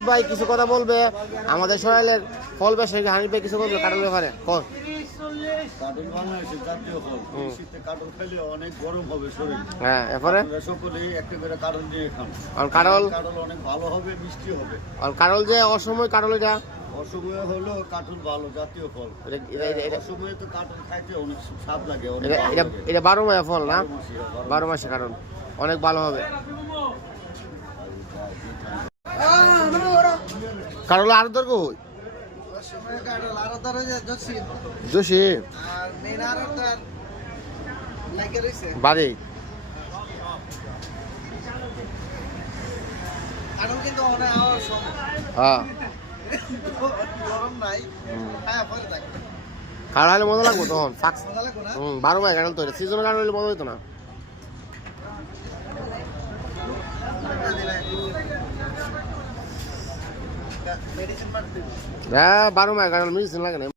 ভাই কিছু কথা বলবে আমাদের শরীরের ফল ব্যবসায়ী হানিফ ভাই কিছু বলবে কাটল ব্যাপারে কোন কাটল বাংলাদেশের জাতীয় ফল এই শীতে কাটল খেলে অনেক গরম হবে শরীর। হ্যাঁ এরপরে সকলেই একটা করে কাটল নিয়ে খান। আর কাটল অনেক ভালো হবে, মিষ্টি হবে। আর কাটল যে অসময় কাটল এটা অসময়ে হলো কাটল ভালো জাতীয় ফল। অসময়ে তো কাটল খাইতে অনেক স্বাদ লাগে। এটা 12 মাসে ফল না, 12 মাসে কাটল অনেক ভালো হবে। কাটল আর দর কই জোশী বাড়ি হ্যাঁ কাটল হলে মজা লাগবো তখন 12 মাসে কাটল তো সিজনে কাটল হলে মজা হইতো না। হ্যাঁ 12 মাসে কাটল মেডিসিন লাগে না।